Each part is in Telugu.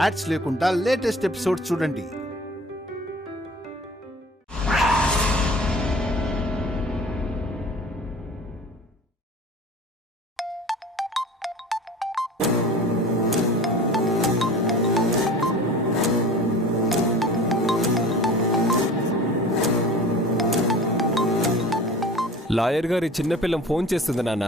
యాడ్స్ లేకుండా లేటెస్ట్ ఎపిసోడ్స్ చూడండి. లాయర్ గారి చిన్నపిల్లం ఫోన్ చేస్తుంది నాన్న.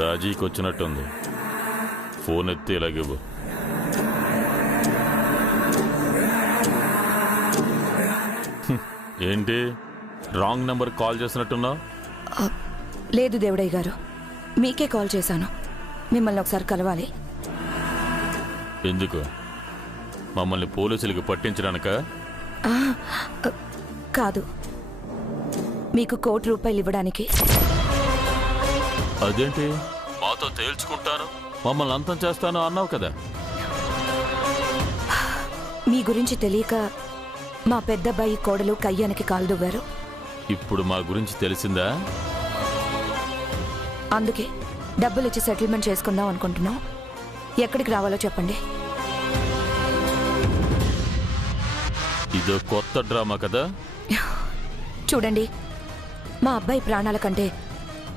రాజీకి వచ్చినట్టుంది. ఫోన్ ఎత్తి ఇలాగివ్వు. ఏంటి రాంగ్ నెంబర్ కాల్ చేసినట్టున్నావు? లేదు దేవుడయ్య గారు, మీకే కాల్ చేశాను. మిమ్మల్ని ఒకసారి కలవాలి. ఎందుకు? మమ్మల్ని పోలీసులకి పట్టించడానిక? కాదు, మీకు ₹1,00,00,000 ఇవ్వడానికి. అదేంటి? మాతో తేల్చుకుంటాను, మమ్మల్ని అంతం చేస్తాను అన్నావు కదా. మీ గురించి తెలియక మా పెద్దబ్బాయి కోడలు కయ్యానికి కాలు దువ్వారు. ఇప్పుడు మా గురించి తెలిసిందా? అందుకే డబ్బులు ఇచ్చి సెటిల్మెంట్ చేసుకుందాం అనుకుంటున్నాం. ఎక్కడికి రావాలో చెప్పండి. ఇదో కొత్త డ్రామా కదా. చూడండి, మా అబ్బాయి ప్రాణాల కంటే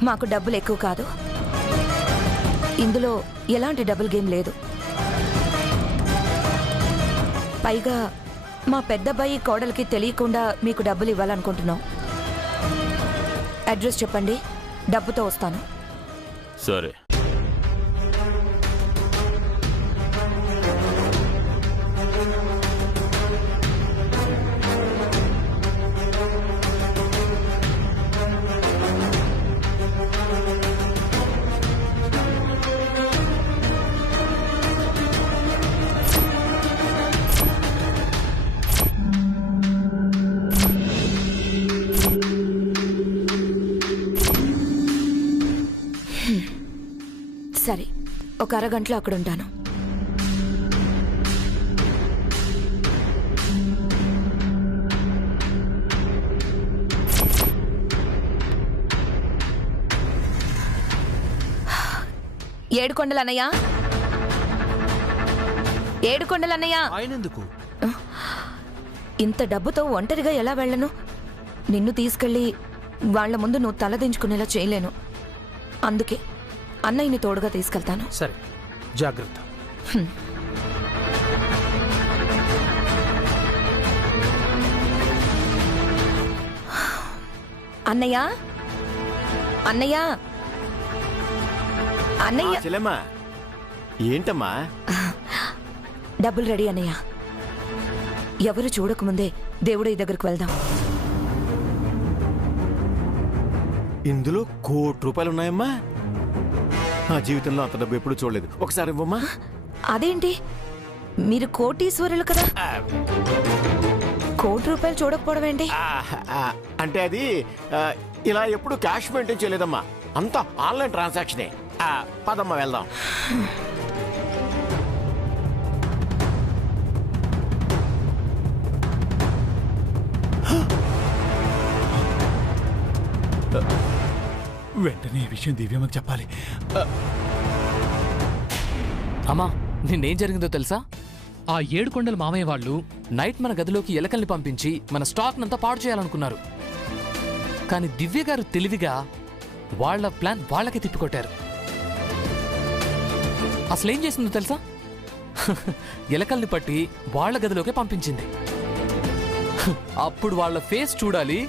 మాకు డబ్బులు ఎక్కువ కాదు. ఇందులో ఎలాంటి డబుల్ గేమ్ లేదు. పైగా మా పెద్దబ్బాయి కోడలికి తెలియకుండా మీకు డబ్బులు ఇవ్వాలనుకుంటున్నాం. అడ్రస్ చెప్పండి, డబ్బుతో వస్తాను. సరే. సరే, ఒక అరగంటలో అక్కడ ఉంటాను. ఏడుకొండలన్నయ్య, ఏడుకొండలన్నయ్య. ఆయనెందుకు? ఇంత డబ్బుతో ఒంటరిగా ఎలా వెళ్ళను? నిన్ను తీసుకెళ్ళి వాళ్ల ముందు నువ్వు తలదించుకునేలా చేయలేను. అందుకే అన్నయ్యని తోడుగా తీసుకెళ్తాను. సరే, జాగ్రత్త. అన్నయ్య, అన్నయ్య, అన్నయ్య. చెల్లెమ్మా, ఏంటమ్మా? డబ్బులు రెడీ అన్నయ్య. ఎవరు చూడకముందే దేవుడి దగ్గరకు వెళ్దాం. ఇందులో ₹1,00,00,000 ఉన్నాయమ్మా. నా జీవితంలో అంత డబ్బు ఎప్పుడు చూడలేదు. ఒకసారి ఇవ్వమ్మా. అదేంటి, మీరు కోటీశ్వరులు కదా, ₹1,00,00,000 చూడకపోవడం ఏంటి? అంటే అది ఇలా ఎప్పుడు క్యాష్ మెయింటైన్ చేయలేదమ్మా. అంతా ఆన్లైన్ ట్రాన్సాక్షనే. పదమ్మా, వెళ్దాం. వెంటనే ఈ విషయం దివ్యమ్మకి చెప్పాలి. అమ్మా, నిన్నేం జరిగిందో తెలుసా? ఆ ఏడుకొండల మామయ్య వాళ్ళు నైట్ మన గదిలోకి ఎలకల్ని పంపించి మన స్టాక్ నంతా పాడు చేయాలనుకున్నారు. కానీ దివ్య గారు తెలివిగా వాళ్ల ప్లాన్ వాళ్ళకే తిప్పికొట్టారు. అసలేం చేసిందో తెలుసా? ఎలకల్ని పట్టి వాళ్ల గదిలోకే పంపించింది. అప్పుడు వాళ్ళ ఫేస్ చూడాలి.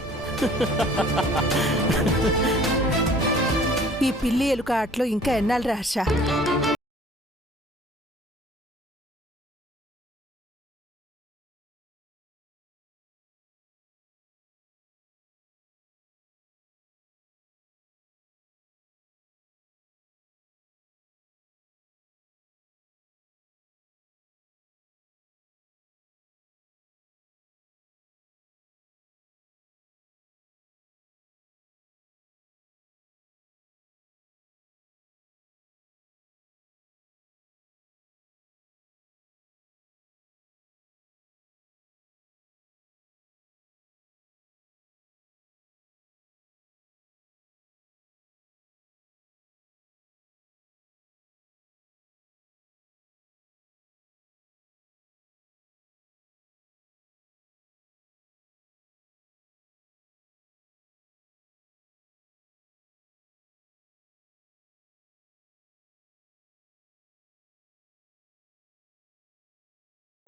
ఈ పిల్లి ఎలుక ఆటలో ఇంకా ఎన్నాళ్ళు రాశా?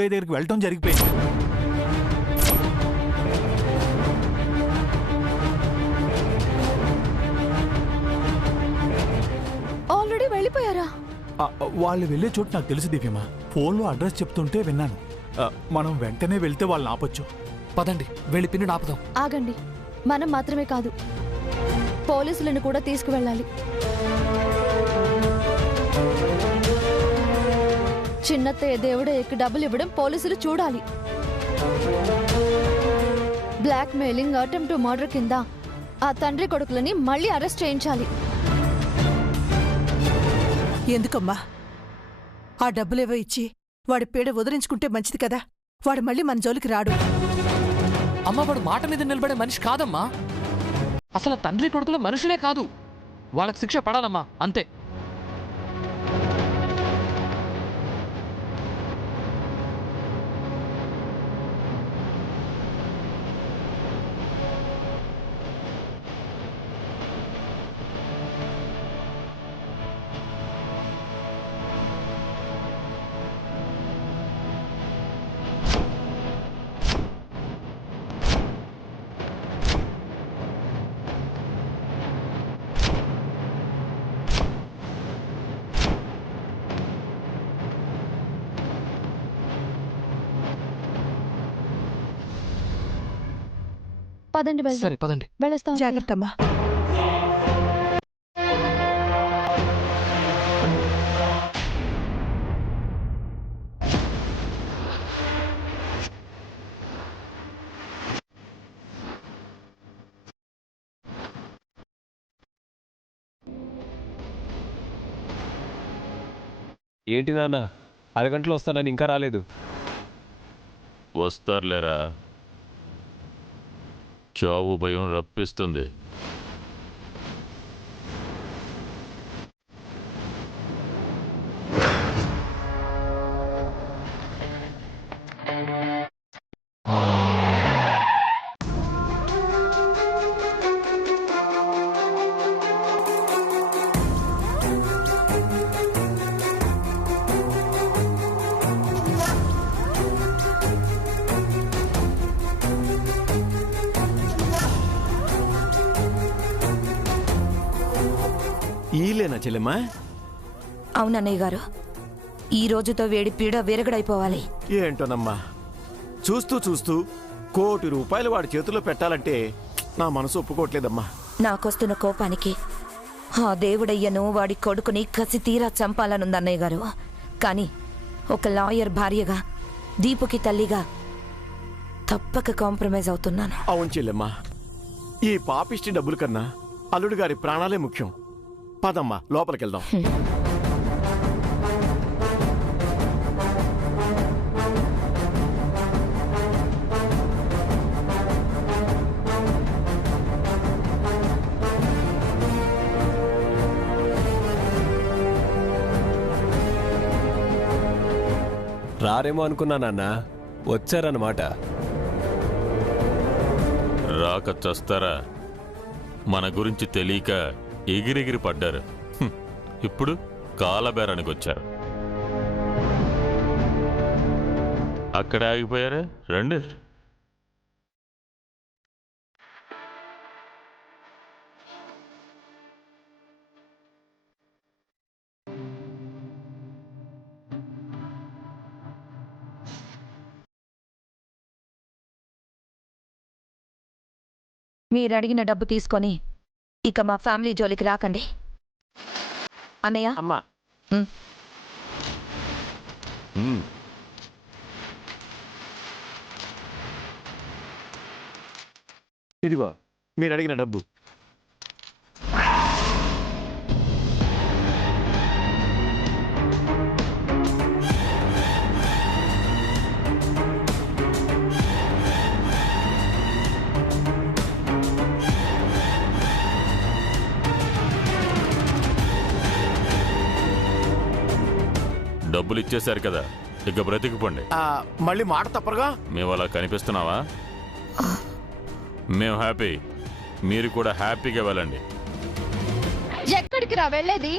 దగ్గరికి వెళ్ళటం జరిగిపోయింది. ఆల్రెడీ వెళ్ళిపోయారా? వాళ్ళు వెళ్ళే చోటు నాకు తెలుసు దివ్యమా. ఫోన్లో అడ్రస్ చెప్తుంటే విన్నాను. మనం వెంటనే వెళ్తే వాళ్ళని ఆపొచ్చు. పదండి, వెళ్ళి పిన్ని ఆపుదాం. ఆగండి, మనం మాత్రమే కాదు, పోలీసులను కూడా తీసుకువెళ్ళాలి. చిన్నత్తయ్య దేవుడయ్యకి డబ్బులు ఇవ్వడం పోలీసులు చూడాలి. Blackmailing, attempt to murder కింద ఆ తండ్రి కొడుకులని మళ్ళీ అరెస్ట్ చేయించాలి. ఎందుకమ్మా? ఆ డబ్బులేవో ఇచ్చి వాడి పీడ వదిలించుకుంటే మంచిది కదా. వాడు మళ్ళీ మన జోలికి రాడు. అమ్మ, వాడు మాట మీద నిలబడే మనిషి కాదమ్మా. అసలు తండ్రి కొడుకుల మనుషులే కాదు. వాళ్ళకి శిక్ష పడాలమ్మా, అంతే. పదండి, సరే పదండి. వెళ్ళొస్తాం. జాగ్రత్త అమ్మా. ఏంటి నాన్న, అరగంటలో వస్తానని ఇంకా రాలేదు? వస్తారులేరా, చావు భయం రప్పిస్తుంది. ఈలేనా చెల్లెమ్మా? అవునన్నయ్య గారు, ఈ రోజుతో వేడి పీడ విరగడైపోవాలి. ఏంటోనమ్మా, చూస్తూ చూస్తూ ₹1,00,00,000 వాడి చేతిలో పెట్టాలంటే నా మనసు ఒప్పుకోవట్లేదమ్మా. నాకొస్తున్న కోపానికి ఆ దేవుడయ్యను వాడి కొడుకుని కసి తీరా చంపాలనుంది అన్నయ్య గారు. కానీ ఒక లాయర్ భార్యగా, దీపుకి తల్లిగా తప్పక కాంప్రమైజ్ అవుతున్నాను. అవును చెల్లెమ్మా, ఈ పాపిష్టి డబ్బుల కన్నా అల్లుడు గారి ప్రాణాలే ముఖ్యం. పదమ్మా, లోపలికెళ్దాం. రారేమో అనుకున్నా నాన్న, వచ్చారన్నమాట. రాక చస్తారా? మన గురించి తెలియక ఎగిరెగిరి పడ్డారు. ఇప్పుడు కాలబేరానికి వచ్చారు. అక్కడే ఆగిపోయారా? రండి. మీరు అడిగిన డబ్బు తీసుకొని ఇక మా ఫ్యామిలీ జోలికి రాకండి. అన్నయ్య, అమ్మా, ఇదిగో మీరు అడిగిన డబ్బు. డబ్బులు ఇచ్చేశారు కదా, ఇక బ్రతికిపోండి. మళ్ళీ మాట తప్పరుగా. మేము అలా కనిపిస్తున్నావా? మేము హ్యాపీ, మీరు కూడా హ్యాపీగా వెళ్ళండి. ఎక్కడికి రా వెళ్ళేది?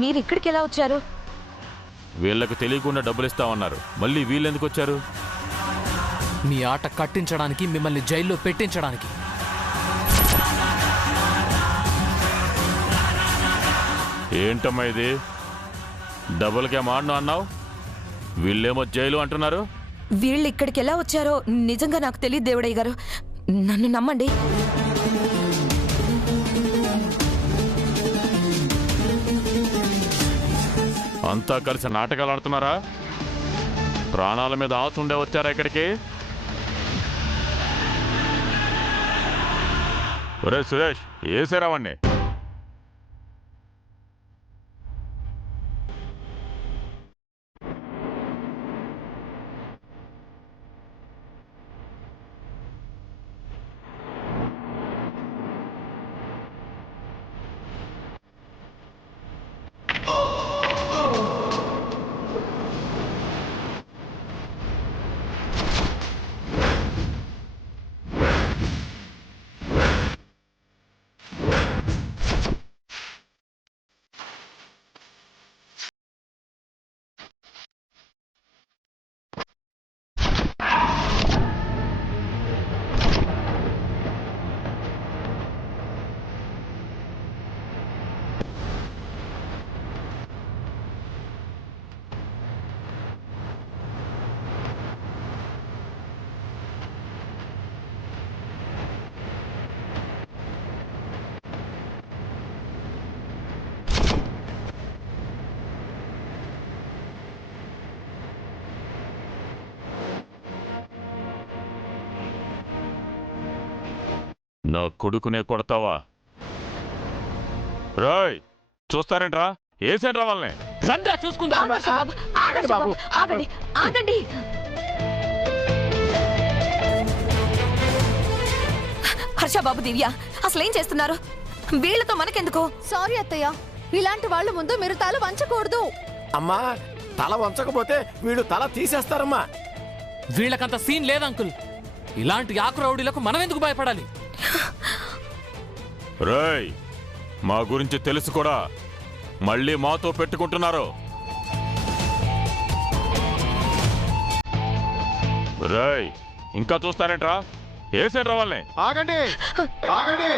మీరు ఇక్కడికి ఎలా వచ్చారు? వీళ్ళకు తెలియకుండా డబ్బులు ఇస్తామన్నారు, మళ్ళీ వీళ్ళెందుకు వచ్చారు? మీ ఆట కట్టించడానికి, మిమ్మల్ని జైల్లో పెట్టించడానికి. ఏంటమ్మా ఇది? డబ్బులకే మాడను అన్నావు, వీళ్ళేమో జైలు అంటున్నారు. వీళ్ళు ఇక్కడికి ఎలా వచ్చారో నిజంగా నాకు తెలియదు దేవుడయ్య గారు, నన్ను నమ్మండి. అంతా కలిసి నాటకాలు ఆడుతున్నారా? ప్రాణాల మీద ఆశ ఉండే వచ్చారా ఇక్కడికి? ఒరే సురేష్, ఏసేరావన్నీ. నా కొడుకునే కొడతావా? రాయ్, చూస్తారేంట్రా? ఏసేంట్రా వాళ్ళని? రండ్రా చూసుకుందాం. ఆగండి బాబు, ఆగండి, ఆగండి. హర్ష బాబు, దివ్య అసలేం చేస్తున్నారు? వీళ్ళతో మనకెందుకు? సారీ అత్తయ్య, ఇలాంటి వాళ్ళ ముందు మీరు తల వంచకూడదు. అమ్మా, తల వంచకపోతే వీళ్ళు తల తీసేస్తారమ్మా. వీళ్ళకంత సీన్ లేదు అంకుల్. ఇలాంటి ఆకురౌడీలకు మనం ఎందుకు భయపడాలి? రాయ్, మా గురించి తెలుసు కూడా, మళ్ళీ మాతో పెట్టుకుంటున్నారు. రాయ్, ఇంకా చూస్తారేంట్రా? ఏసేంట్రా వాళ్ళని? ఆగండి, ఆగండి.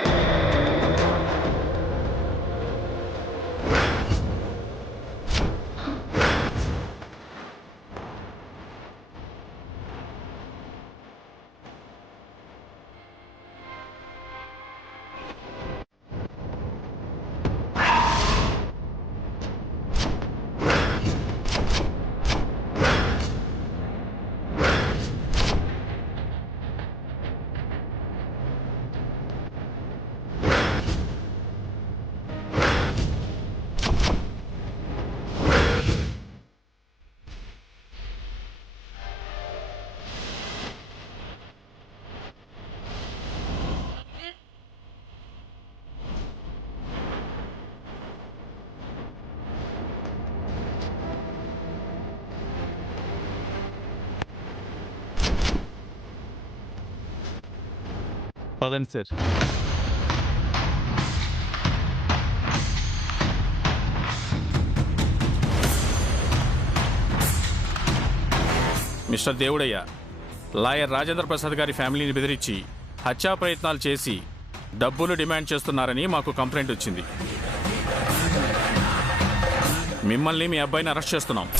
పదండి sir. Mister Devudayya, lawyer Rajendra Prasad గారి ఫ్యామిలీని బెదిరించి హత్యా ప్రయత్నాలు చేసి డబ్బులు డిమాండ్ చేస్తున్నారని మాకు కంప్లైంట్ వచ్చింది. మిమ్మల్ని మీ అబ్బాయిని అరెస్ట్ చేస్తున్నాం.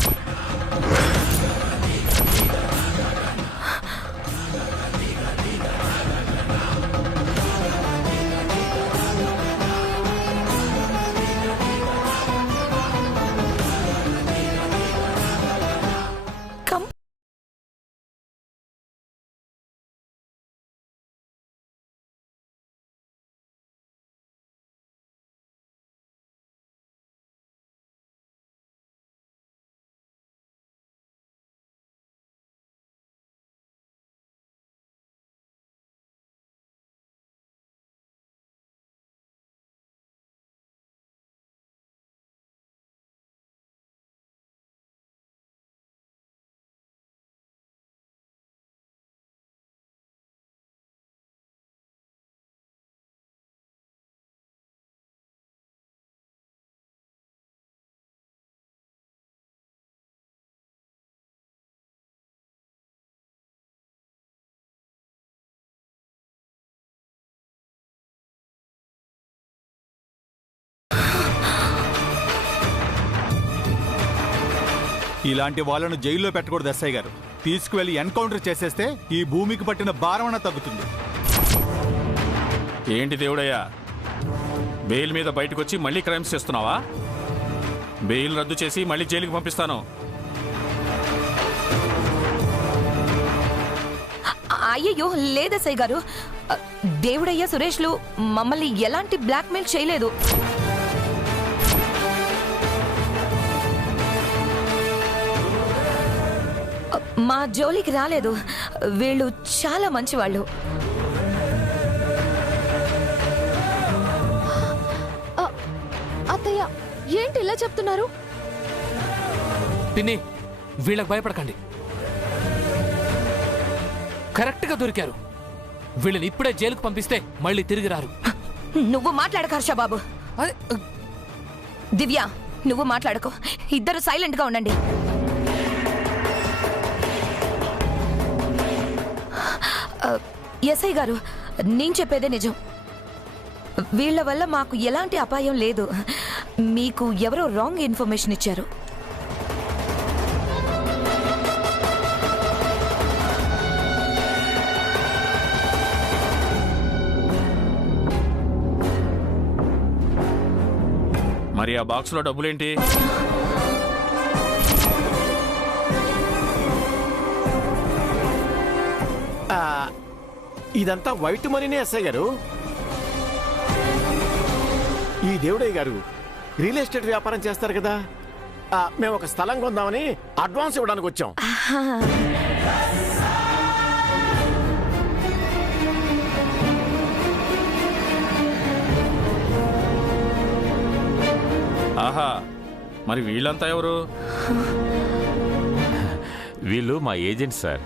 ఇలాంటి వాళ్ళను జైల్లో పెట్టకూడదు ఎస్ఐ గారు. తీసుకువెళ్ళి ఎన్కౌంటర్ చేసేస్తే ఈ భూమికి పట్టిన భారమణ తగ్గుతుంది. ఏంటి దేవుడయ్యా, బెయిల్ మీద బయటకు వచ్చి మళ్ళీ క్రైమ్స్ చేస్తున్నావా? బెయిల్ రద్దు చేసి మళ్ళీ జైలుకి పంపిస్తాను. అయ్యయ్యో లేదసయ్య గారు, దేవుడయ్య సురేష్లు మమ్మల్ని ఎలాంటి బ్లాక్మెయిల్ చేయలేదు. మా జోలికి రాలేదు. వీళ్ళు చాలా మంచివాళ్ళు. అత్తయ్య ఏంటి ఇలా చెప్తున్నారు? పిన్ని, వీళ్ళకి భయపడకండి. కరెక్ట్గా దొరికారు. వీళ్ళని ఇప్పుడే జైలుకు పంపిస్తే మళ్ళీ తిరిగి రారు. నువ్వు మాట్లాడక హర్ష బాబు. అదే, దివ్య నువ్వు మాట్లాడకు. ఇద్దరు సైలెంట్ గా ఉండండి. ఎస్ఐ గారు, నేను చెప్పేదే నిజం. వీళ్ళ వల్ల మాకు ఎలాంటి అపాయం లేదు. మీకు ఎవరో రాంగ్ ఇన్ఫర్మేషన్ ఇచ్చారు. మరి ఆ బాక్స్లో డబ్బులేంటి? ఇదంతా వైట్ మనీనే ఎస్ఐ గారు. ఈ దేవుడయ్య గారు రియల్ ఎస్టేట్ వ్యాపారం చేస్తారు కదా. మేము ఒక స్థలం కొందామని అడ్వాన్స్ ఇవ్వడానికి వచ్చాం. ఆహా, మరి వీళ్ళంతా ఎవరు? వీళ్ళు మా ఏజెంట్ సార్.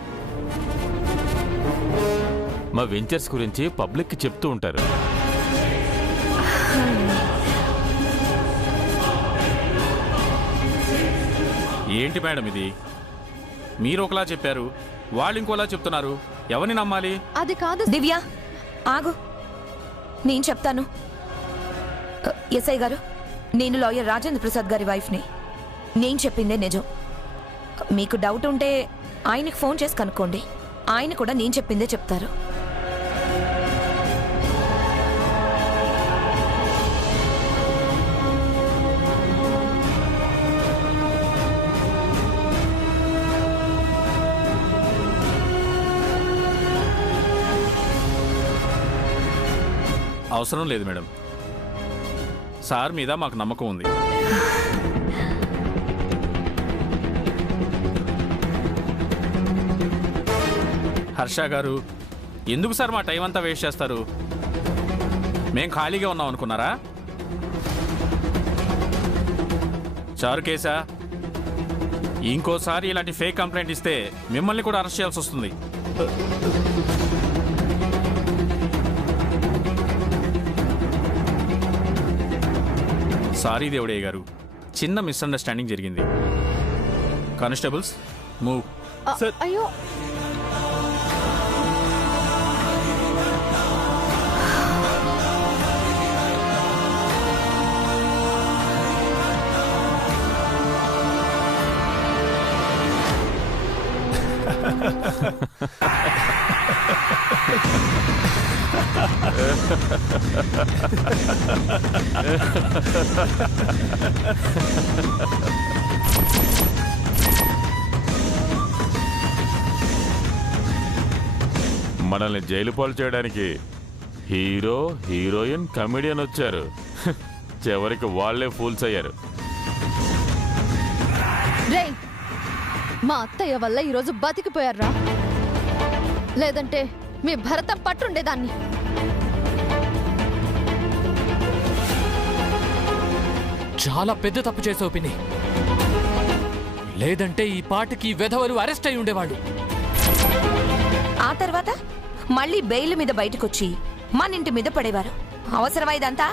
మా వెంచర్స్ గురించి పబ్లిక్కి చెప్తూ ఉంటారు. ఏంటి మేడం ఇది? మీరు ఒకలా చెప్పారు, వాళ్ళు ఇంకోలా చెప్తున్నారు. ఎవరిని నమ్మాలి? అది కాదు దివ్య ఆగు, నేను చెప్తాను. ఎస్ఐ గారు, నేను లాయర్ రాజేంద్ర ప్రసాద్ గారి వైఫ్ని. నేను చెప్పిందే నిజం. మీకు డౌట్ ఉంటే ఆయనకి ఫోన్ చేసి కనుక్కోండి. ఆయన కూడా నేను చెప్పిందే చెప్తారు. అవసరం లేదు మేడం. సార్ మీద మాకు నమ్మకం ఉంది. హర్ష గారు, ఎందుకు సార్ మా టైం అంతా వేస్ట్ చేస్తారు? మేం ఖాళీగా ఉన్నాం అనుకున్నారా? చారు కేసా, ఇంకోసారి ఇలాంటి ఫేక్ కంప్లైంట్ ఇస్తే మిమ్మల్ని కూడా అరెస్ట్ చేయాల్సి వస్తుంది. సారీ దేవుడయ్య గారు, చిన్న మిస్అండర్స్టాండింగ్ జరిగింది. Constables move. అయ్యో, మనల్ని జైలు పాలు చేయడానికి హీరో, హీరోయిన్, కమెడియన్ వచ్చారు. చివరికి వాళ్లే ఫూల్స్ అయ్యారు. రేయ్, మా అత్తయ్య వల్ల ఈరోజు బతికిపోయారా? లేదంటే మీ భరతం పట్టుండేదాన్ని. చాలా పెద్ద తప్పు చేసావు పిన్ని. లేదంటే ఈ పాటికి వెధవలు అరెస్ట్ అయి ఉండేవాళ్ళు. ఆ తర్వాత మళ్ళీ బెయిల్ మీద బయటకొచ్చి మన ఇంటి మీద పడేవారు. అవసరమైదంతా